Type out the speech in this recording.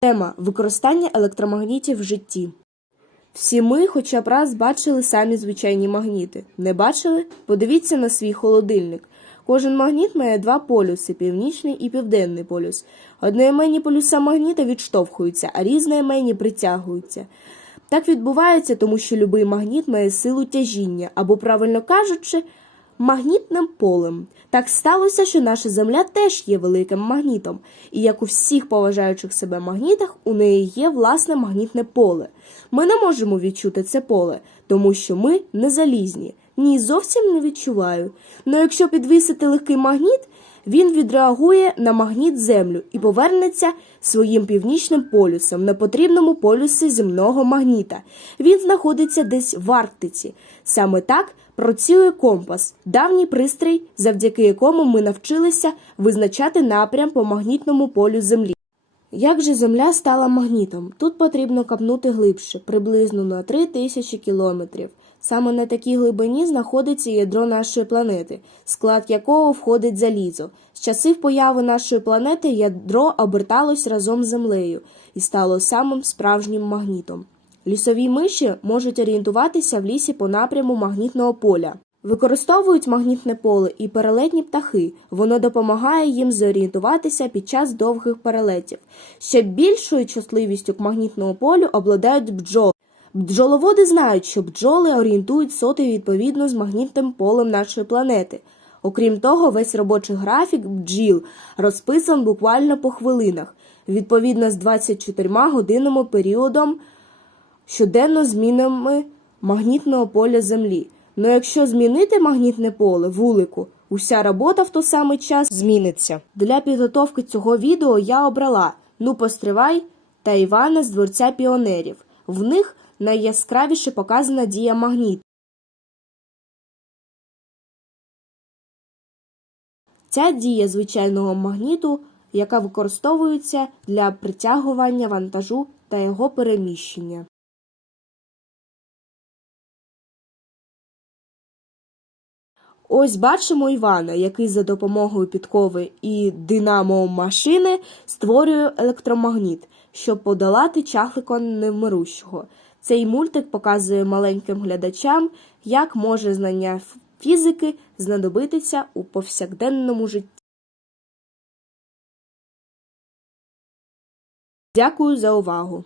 Тема використання електромагнітів в житті. Всі ми хоча б раз бачили самі звичайні магніти. Не бачили? Подивіться на свій холодильник. Кожен магніт має два полюси північний і південний полюс. Одноіменні полюса магніта відштовхуються, а різноіменні притягуються. Так відбувається, тому що любий магніт має силу тяжіння, або, правильно кажучи, магнітним полем. Так сталося, що наша Земля теж є великим магнітом, і як у всіх поважаючих себе магнітах, у неї є власне магнітне поле. Ми не можемо відчути це поле, тому що ми не залізні. Ні, зовсім не відчуваю. Но якщо підвісити легкий магніт, він відреагує на магніт Землю і повернеться своїм північним полюсом на потрібному полюсі земного магніта. Він знаходиться десь в Арктиці. Саме так працює компас, давній пристрій, завдяки якому ми навчилися визначати напрям по магнітному полю Землі. Як же Земля стала магнітом? Тут потрібно капнути глибше, приблизно на 3000 кілометрів. Саме на такій глибині знаходиться ядро нашої планети, склад якого входить залізо. З часів появи нашої планети ядро оберталось разом з Землею і стало самим справжнім магнітом. Лісові миші можуть орієнтуватися в лісі по напряму магнітного поля. Використовують магнітне поле і перелетні птахи. Воно допомагає їм зорієнтуватися під час довгих перелетів. Ще більшою чутливістю к магнітному полю обладають бджоли. Бджоловоди знають, що бджоли орієнтують соти відповідно з магнітним полем нашої планети. Окрім того, весь робочий графік бджіл розписан буквально по хвилинах, відповідно з 24 годинним періодом щоденно змінами магнітного поля Землі. Ну якщо змінити магнітне поле вулику, уся робота в той самий час зміниться. Для підготовки цього відео я обрала Ну постривай та Івана з дворця піонерів. В них найяскравіше показана дія магніту. Ця дія звичайного магніту, яка використовується для притягування вантажу та його переміщення. Ось бачимо Івана, який за допомогою підкови і динамо-машини створює електромагніт, щоб подолати чахлика невмирущого. Цей мультик показує маленьким глядачам, як може знання фізики знадобитися у повсякденному житті. Дякую за увагу!